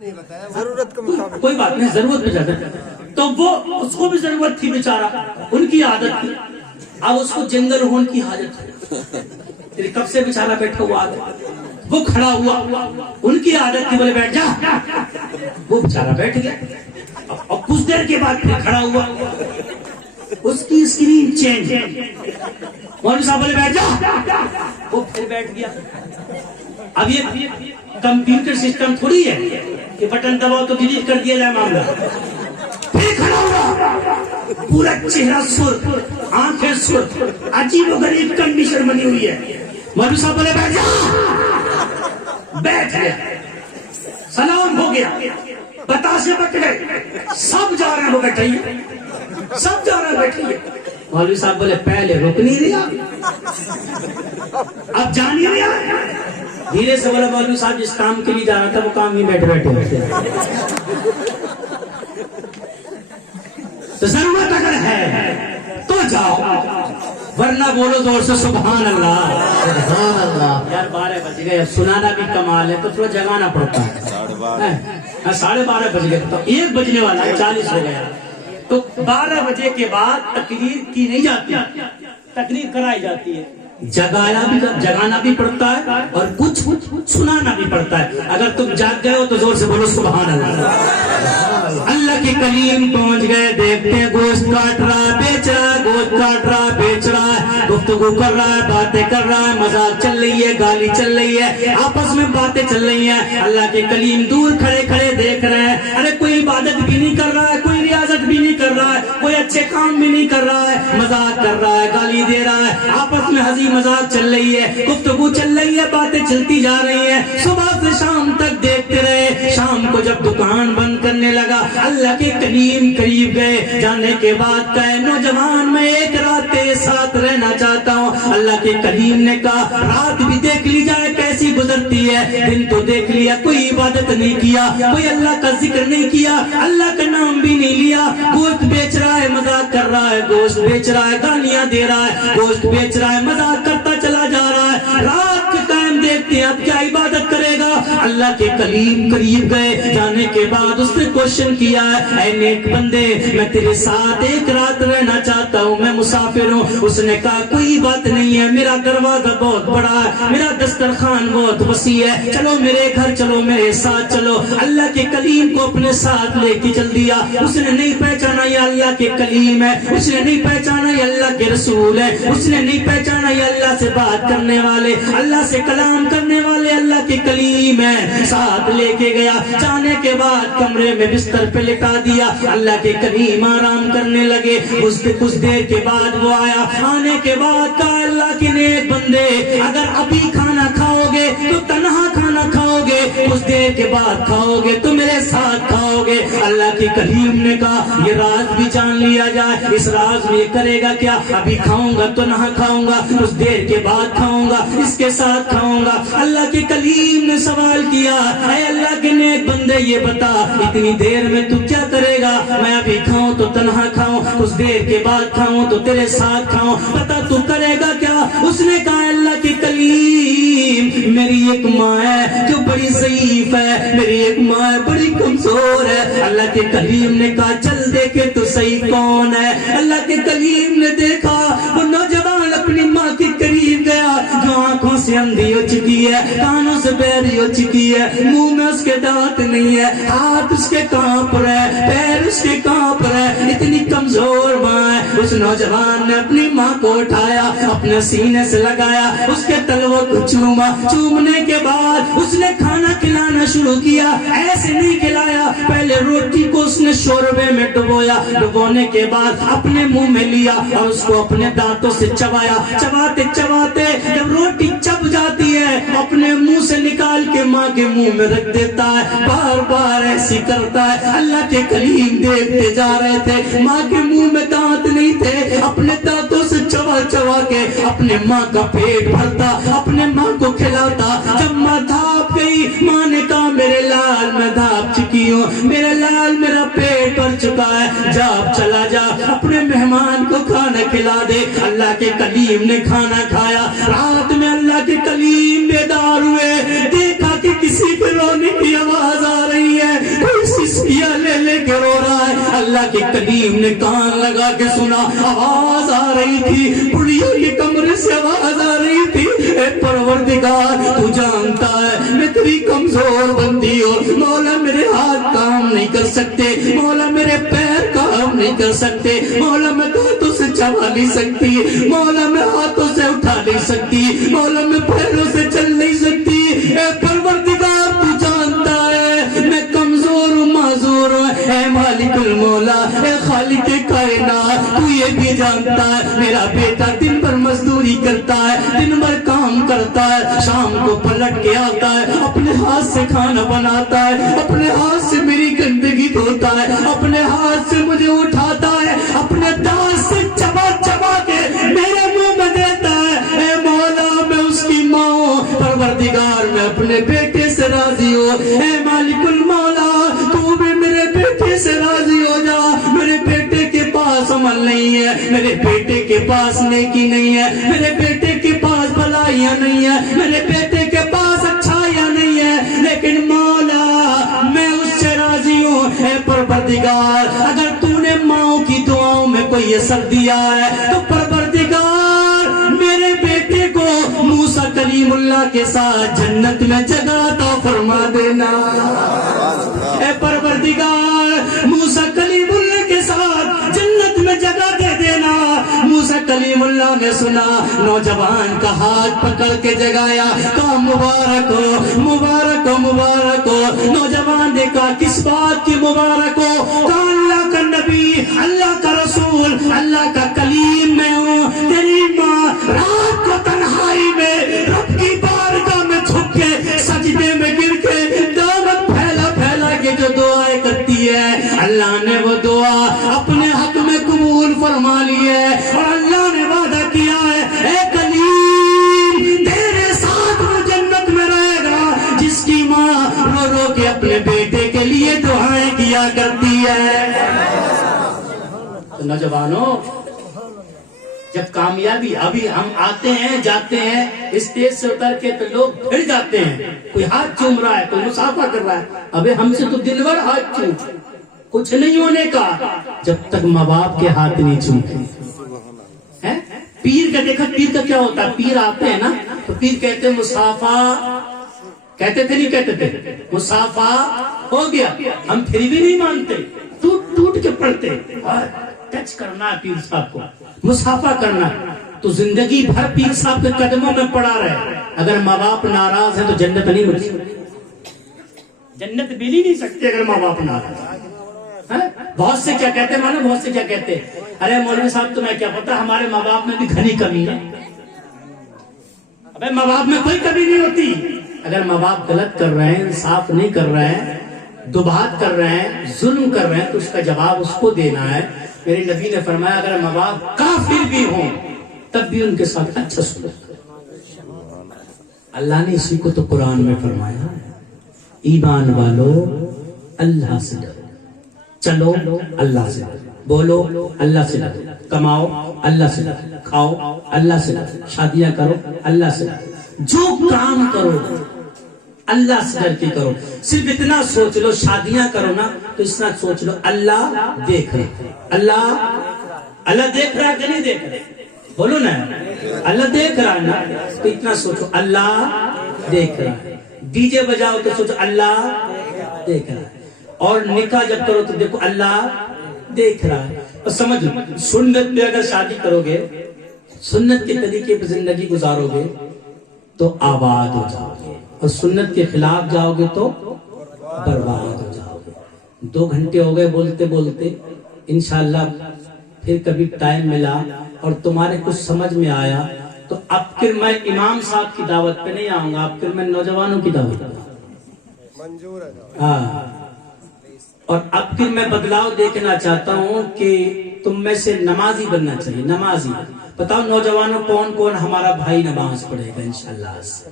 ضرورت کے مطابق کوئی بات نہیں, ضرورت پہ جاتا تو وہ اس کو بھی ضرورت تھی بیچارہ, ان کی عادت تھی. اب اس کو جنگل ہونے کی حاجت ہے, کب سے بیچارہ بیٹھا ہوا آگے, وہ کھڑا ہوا, ان کی عادت تھی بولے بیٹھ جا, وہ بیچارہ بیٹھ گیا. اور کچھ دیر کے بعد پھر کھڑا ہوا, اس کی اسکرین چینج, مولوی صاحب بولے بیٹھ جا, وہ پھر بیٹھ گیا. اب یہ کمپیوٹر سسٹم تھوڑی ہے کہ بٹن دباؤ تو ڈیلیٹ کر دیا جائے معاملہ. پھر کھڑا ہوا, پورا چہرہ سرخ, آنکھیں سرخ, عجیب و غریب کنڈیشن بنی ہوئی ہے. مولوی صاحب بولے بیٹھ جا, بیٹھ گیا. سلام ہو گیا, بتاسے بٹ گئے, سب جا رہے ہیں وہ بیٹھے ہی, سب جا رہے ہیں بیٹھے ہی. مولوی صاحب بولے پہلے رک نہیں دیا, اب جا نہیں رہا. دھیرے سے بولا مولوی صاحب جس کام کے لیے جا رہا تھا وہ کام نہیں بیٹھے بیٹھے ہوتے. تو ضرورت اگر ہے تو جاؤ, ورنہ بولو زور سے سبحان اللہ. سبحان اللہ. یار 12 بج گئے, سنانا بھی کمال ہے تو تھوڑا جگانا پڑتا ہے. 12:30 بج گئے تو 1 بجنے والا ہے, 40 ہو گیا. تو 12 بجے کے بعد تقریر کی نہیں جاتی, تقریر کرائی جاتی ہے. جگانا بھی پڑتا ہے اور کچھ سنانا بھی پڑتا ہے. اگر تم جاگ گئے ہو تو زور سے بولو سبحان اللہ. اللہ کے کلیم پہنچ گئے, دیکھتے گوشت کاٹ رہا ہے, بیچ رہا ہے, گوشت کاٹ رہا ہے, بیچ رہا ہے, گفتگو کر رہا ہے, باتیں کر رہا ہے, مذاق چل رہی ہے, گالی چل رہی ہے, آپس میں باتیں چل رہی ہیں. اللہ کے کلیم دور کھڑے کھڑے دیکھ رہے ہیں. ارے کوئی عبادت بھی نہیں کر رہا ہے, کوئی ریاضت بھی نہیں کر رہا ہے, کوئی اچھے کام بھی نہیں کر رہا ہے, مذاق کر رہا ہے, گالی دے رہا ہے, آپس میں ہنسی مذاق چل رہی ہے, گفتگو چل رہی ہے, باتیں چلتی جا رہی ہیں. صبح سے شام تک دیکھتے رہے. شام کو جب دکان بند کرنے لگا, اللہ کے کلیم قریب گئے. جانے کے بعد کہے نوجوان میں ایک رات تیرے ساتھ رہنا چاہتا ہوں. اللہ کے کلیم نے کہا رات بھی دیکھ لی جائے کیسی گزرتی ہے, دن تو دیکھ لیا, کوئی عبادت نہیں کیا, کوئی اللہ کا ذکر نہیں کیا, اللہ کا نام بھی نہیں لیا. گوشت بیچ رہا ہے, مذاق کر رہا ہے, گوشت بیچ رہا ہے, گالیاں دے رہا ہے, گوشت بیچ رہا ہے, مذاق کرتا چلا جا رہا ہے. رات کے ٹائم دیکھتے ہیں اب کیا عبادت کرے گا. اللہ کے کلیم قریب گئے. جانے کے بعد اس نے کوشچن کیا ہے, اے نیک بندے میں تیرے ساتھ ایک رات رہنا چاہتا ہوں, میں مسافر ہوں. اس نے کہا کوئی بات نہیں ہے, میرا دروازہ بہت بڑا ہے, میرا دسترخوان بہت وسیع ہے, چلو میرے گھر چلو, میرے ساتھ چلو. اللہ کے کلیم کو اپنے ساتھ لے کے چل دیا. اس نے نہیں پہچانا یہ اللہ کے کلیم ہے, اس نے نہیں پہچانا یہ اللہ کے رسول ہے, اس نے نہیں پہچانا یہ اللہ سے بات کرنے والے, اللہ سے کلام کرنے والے اللہ کے کلیم ہے. ساتھ لے کے گیا. جانے کے بعد کمرے میں بستر پہ لٹا دیا. اللہ کے کلیم آرام کرنے لگے. کچھ دیر کے بعد وہ آیا. آنے کے بعد کہا اللہ کے نیک بندے اگر ابھی کھانا کھاؤ گے تو تنہا کھانا کھاؤ گے, کچھ دیر کے بعد کھاؤ گے تو میرے ساتھ کھاؤ گے. اللہ کے کلیم نے کہا یہ راز بھی جان لیا جائے. اس راز میں کرے گا کیا, ابھی کھاؤں گا تو نہ کھاؤں گا, کچھ دیر کے بعد کھاؤں گا, اس کے ساتھ کھاؤں گا. اللہ کے کلیم نے سوال کیا, اے اللہ کے نیک بندے یہ بتا اتنی دیر میں تو کیا کرے گا, میں ابھی کھاؤں تو تنہا کھاؤں, کچھ دیر کے بعد کھاؤں تو تیرے ساتھ کھاؤں, بتا تو کرے گا کیا. اس نے کہا اللہ کے کلیم میری ایک ماں ہے جو بڑی ضعیف ہے, میری ایک ماں ہے بڑی کمزور ہے. اللہ کے کلیم نے کہا چل دیکھے تو صحیح کون ہے. اللہ کے کلیم نے دیکھا وہ نوجوان اپنی ماں کے قریب گیا جو آنکھوں سے اندھی ہو چکی ہے, کانوں سے بہری ہو چکی ہے, منہ میں اس کے دانت نہیں ہے, ہاتھ اس کے کانپ رہے, پیر اس کے کانپ رہے, اتنی کمزور ماں ہے. اس نوجوان نے اپنی ماں کو اٹھایا, اپنے سینے سے لگایا, اس کے تلووں کو چوما. چومنے کے بعد اس نے کھانا کھلانا شروع کیا. ایسے نہیں کھلایا, پہلے روٹی کو اس نے شوربے میں ڈبویا, ڈبونے کے بعد اپنے منہ میں لیا اور اس کو اپنے دانتوں سے چبایا. چباتے چباتے جب روٹی چب جاتی ہے اپنے منہ سے نکال کے ماں کے منہ میں رکھ دیتا ہے, بار بار ایسی کرتا ہے. اللہ کے کلیم دیکھتے جا رہے تھے, ماں کے منہ میں دانت نہیں تھے, اپنے دانتوں سے چبا چبا کے اپنے ماں کا پیٹ بھرتا, اپنے ماں کو کھلاتا. جب ماں دھاپ گئی, ماں نے کہا میرے لال میں دھاپ چکی ہوں, میرے لال میرا پیٹ بھر چکا ہے, جا چلا جا اپنے مہمان کو کھانا کھلا دے. اللہ کے کلیم نے کھانا کھایا. رات میں اللہ کے کلیم بیدار ہوئے, دیکھا کہ کسی کے رونے کی آواز آ رہی ہے. اللہ کے کلیم نے کان لگا کے سنا، آواز آ رہی تھی، بڑھیا کے کمرے سے آواز آ رہی تھی، اے پروردگار تو جانتا ہے میں تیری کمزور بندی ہوں، مولا میرے ہاتھ کام نہیں کر سکتے، مولا میرے پیر کام نہیں کر سکتے، مولا میں ہاتھوں سے چبا نہیں سکتی، مولا میں ہاتھوں سے اٹھا نہیں سکتی، مولا میں پیروں سے چل نہیں سکتی، اے پروردگار تو جانتا ہے میں کمزور ہوں، معذور ہوں، اے مالک المولا، اے خالق کائنات تو یہ بھی جانتا ہے میرا بیٹا دن بھر مزدوری کرتا ہے، دن بھر کام کرتا ہے، شام کو پلٹ کے آتا ہے، اپنے ہاتھ سے کھانا بناتا ہے، اپنے ہاتھ سے میری گندگی دھوتا ہے، اپنے ہاتھ سے مجھے اٹھاتا ہے، اپنے دانت سے چبا چبا کے میرے منہ میں دیتا ہے، اے مولا میں اس کی ماں ہوں، پروردگار میں اپنے بیٹے سے راضی ہوں، اے مالک المولا تو بھی میرے بیٹے سے راضی ہو جا، میرے بیٹے کے پاس عمل نہیں ہے، میرے بیٹے کے پاس نیکی نہیں ہے، میرے بیٹے کے پاس بھلائیاں نہیں ہے، میرے بیٹے کے پاس اچھائیاں نہیں ہے، لیکن مولا میں اس سے راضی ہوں، اے پروردگار اگر تو نے ماں کی دعاؤں میں کوئی اثر دیا ہے تو پروردگار میرے بیٹے کو موسیٰ کلیم اللہ کے ساتھ جنت میں جگہ عطا فرما دینا، اے پروردگار موسیٰ کلیم اللہ کے ساتھ جنت میں جگہ دے دینا۔ موسیٰ کلیم اللہ نے سنا، نوجوان کا ہاتھ پکڑ کے جگایا، کہا مبارک ہو مبارک ہو مبارک ہو، نوجوان نے کہا کس بات کی مبارک ہو، کہا اللہ کا نبی، اللہ کا رسول، اللہ کا کلیم میں ہوں، تیری ماں رات کو تنہائی میں رب کی بارگاہ میں جھک کے سجدے میں گر کے دامن پھیلا پھیلا کے جو دعائیں کرتی ہے، اللہ نے وہ دعا اپنے حق میں قبول فرما لی ہے، اور اللہ نے وعدہ کیا ہے اے کلیم تیرے ساتھ وہ جنت میں رہے گا جس کی ماں رو رو کے اپنے بیٹے کے لیے دعائیں کیا کرتی ہے۔ تو نوجوانوں جب کامیابی، ابھی ہم آتے ہیں جاتے ہیں اسٹیج سے اتر کے تو لوگ پھر جاتے ہیں، کوئی ہاتھ چوم رہا ہے، کوئی مصافحہ کر رہا ہے، ابھی ہم سے تو دل بھر ہاتھ چوم، کچھ نہیں ہونے کا جب تک ماں باپ کے ہاتھ نہیں چومتے۔ پیر کا دیکھا، پیر کا کیا ہوتا ہے، پیر آتے ہیں نا تو پیر کہتے ہیں مصافحہ، کہتے تھے نہیں کہتے تھے، مصافحہ ہو گیا، ہم پھر بھی نہیں مانتے، ٹوٹ ٹوٹ کے پڑھتے، ٹچ کرنا ہے پیر صاحب کو، مصافحہ کرنا، تو زندگی بھر پیر صاحب کے قدموں میں پڑا رہے، اگر ماں باپ ناراض ہیں تو جنت نہیں مل سکتی، جنت مل ہی نہیں سکتے اگر ماں باپ ناراض ہیں۔ بہت سے کیا کہتے ہیں مانو، بہت سے کیا کہتے ہیں، ارے مولوی صاحب تمہیں کیا پتا ہمارے ماں باپ میں بھی گھنی کمی ہے، ابے ماں باپ میں کوئی کمی نہیں ہوتی، اگر ماں باپ غلط کر رہے ہیں، انصاف نہیں کر رہے ہیں، دبات کر رہے ہیں، ظلم کر رہے ہیں تو اس کا جواب اس کو دینا ہے۔ میرے نبی نے فرمایا اگر ماں باپ کافر بھی ہوں تب بھی ان کے ساتھ اچھا سلوک کرو، اللہ نے اسی کو تو قرآن میں فرمایا، ایمان والو اللہ سے ڈرو، چلو اللہ سے ڈرو، بولو اللہ سے ڈرو، کماؤ اللہ سے ڈرو، کھاؤ اللہ سے ڈرو، شادیاں کرو اللہ سے ڈرو، جو کام کرو اللہ سے ڈر کے کرو۔ صرف اتنا سوچ لو، شادیاں کرو نا تو اتنا سوچ لو اللہ دیکھ رہا، اللہ دیکھ رہا کہ نہیں دیکھ رہا، بولو نا اللہ دیکھ رہا نا، تو اتنا سوچو اللہ دیکھ رہا ہے۔ ڈی جے بجاؤ تو سوچو اللہ دیکھ رہا ہے، اور نکاح جب کرو تو دیکھو اللہ دیکھ رہا ہے۔ اور سمجھ لو سنت میں اگر شادی کرو گے، سنت کے طریقے پہ زندگی گزارو گے تو آباد ہو جاؤ گے، اور سنت کے خلاف جاؤ گے تو برباد ہو جاؤ گے۔ 2 گھنٹے ہو گئے بولتے بولتے، انشاءاللہ پھر کبھی ٹائم ملا اور تمہارے کچھ سمجھ میں آیا تو اب پھر میں امام صاحب کی دعوت پہ نہیں آؤں گا، اب پھر میں نوجوانوں کی دعوت پہ منظور ہے۔ ہاں، اور اب پھر میں بدلاؤ دیکھنا چاہتا ہوں کہ تم میں سے نمازی بننا چاہیے، نمازی۔ بتاؤ نوجوانوں کون کون ہمارا بھائی نماز پڑھے گا انشاءاللہ سے؟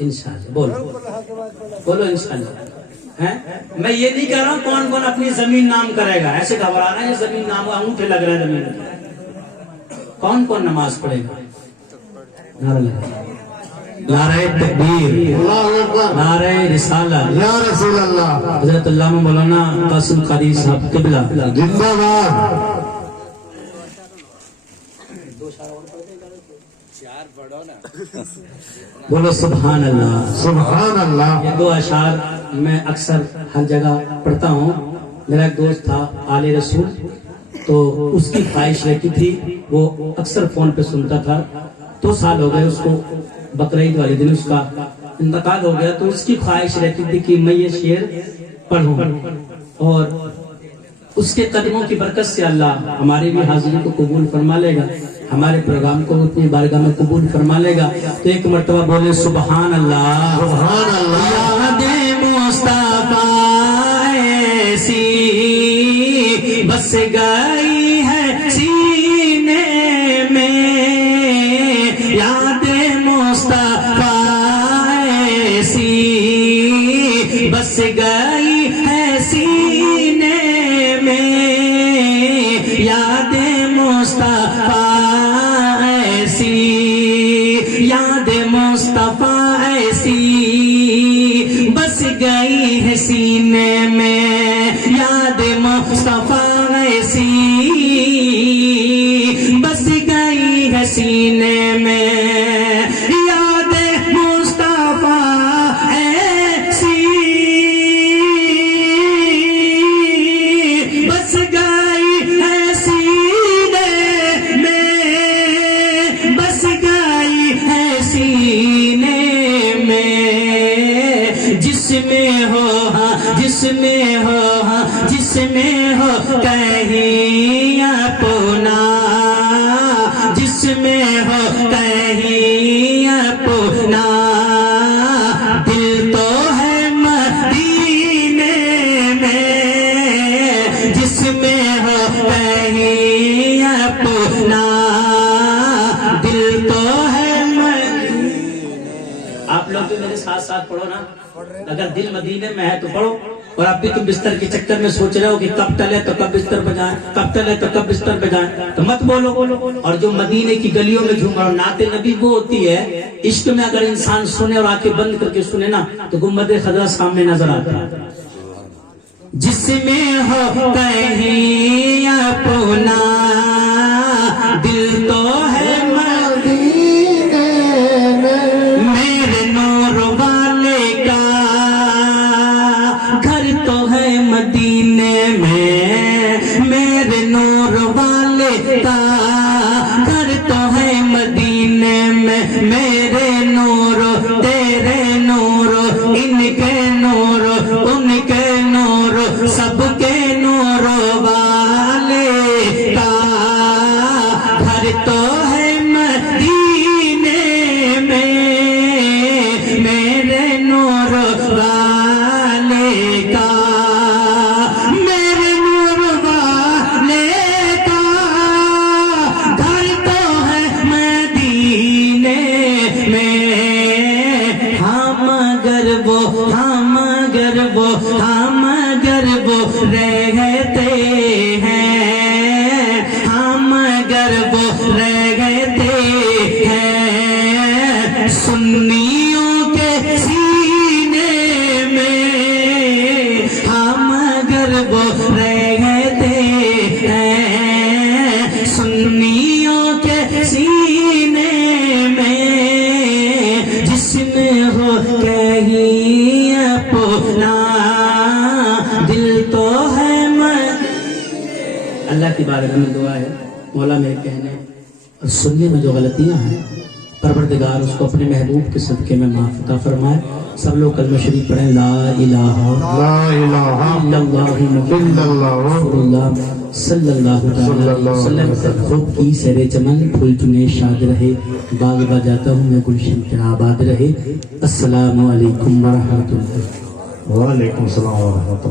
انشاءاللہ بولو انشاءاللہ۔ میں یہ نہیں کہہ رہا ہوں کون کون اپنی زمین نام کرے گا، ایسے گھبرا رہا ہے یہ زمین نام انگوٹھے لگ رہے ہیں زمین میں، کون کون نماز پڑھے گا؟ نعرہ لگا نعرہ تکبیر، اللہ اکبر، نعرہ رسالہ، یا رسول اللہ، حضرت علامہ مولانا قاسم قادری صاحب قبلہ۔ زندہ باد۔ بولو سبحان اللہ۔ سبحان اللہ۔ یہ دو اشعار میں اکثر ہر جگہ پڑھتا ہوں۔ میرا ایک دوست تھا آل رسول، تو اس کی خواہش رہتی تھی، وہ اکثر فون پہ سنتا تھا۔ 2 سال ہو گئے اس کو، بقرعید والے دن اس کا انتقال ہو گیا، تو اس کی خواہش رہتی تھی کہ میں یہ شعر پڑھوں، اور اس کے قدموں کی برکت سے اللہ ہماری بھی حاضری کو قبول فرما لے گا، ہمارے پروگرام کو اپنی بارگاہ میں قبول فرما لے گا۔ تو ایک مرتبہ بولے سبحان اللہ۔ سبحان اللہ۔ یاد مصطفیٰ ایسی بس گئی ہے سینے میں، یاد مصطفیٰ ایسی بس گئی ہے سینے میں، یاد مصطفیٰ ایسی، یاد مصطفیٰ ایسی بس گئی ہے سینے میں، یاد مصطفیٰ ایسی بس گئی ہے سینے میں، یاد مصطفیٰ ایسی بس گئی ہے سینے میں، بس گئی ہے سینے میں، جس میں ہو ہاں، جس میں ہو ہاں، جس میں ہو کہیں اپنا، جس میں ہو کہیں اپنا، دل تو ہے مدینے میں، جس میں ہو کہیں اپنا، دل تو ہے آپ لوگ تو میرے ساتھ ساتھ پڑھو نا، اگر دل مدینے میں ہے تو پڑھو، اور اب بھی تم بستر کے چکر میں سوچ رہے ہو کہ کب ٹلے تو کب بستر پہ جائیں، کب ٹلے تو کب بستر پہ جائیں، تو مت بولو۔ اور جو مدینے کی گلیوں میں جھوم رہا، نعت نبی وہ ہوتی ہے، عشق میں اگر انسان سنے اور آنکھیں بند کر کے سنے نا تو گنبد خضرا سامنے نظر آتا ہے۔ جس میں ہو کہیں اپنا، دل تو ہے مدینے میں، میرے نور والے کا گھر تو ہے مدینے میں، میرے نور والے کا گھر تو ہے مدینے میں، میرے نور تیرے نور، ان کے نور ان کے نور، سب کے نور والے کا گھر تو ہے مدینے میں، میرے نور والے کا، میرے نور والے کا گھر تو ہے مدینے میں، ہم اگر وہ ہم اگر وہ ہم اگر وہ رہتے ہیں، ہم اگر وہ رہتے ہیں سنیوں کے سینے میں، ہم اگر وہ رہتے ہیں سنیوں کے سینے میں، جس میں ہو کہیں اپنا، دل تو ہے اللہ کی بارگاہ میں دعا ہے، مولا میرے کہنے اور سننے میں جو غلطیاں ہیں پروردگار اس کو اپنے محبوب کے صدقے میں معاف عطا فرمائے۔ سب لوگ کلمہ شریف پڑھیں، لا الہ لا الہ الا اللہ الا اللہ رسول اللہ صلی اللہ علیہ وسلم۔ خوب کی سیر چمن، پھول چنے شاد رہے، باغ بجاتا ہوں میں گلشن تیرا آباد رہے۔ السلام علیکم ورحمۃ اللہ۔ وعلیکم السلام ورحمۃ اللہ۔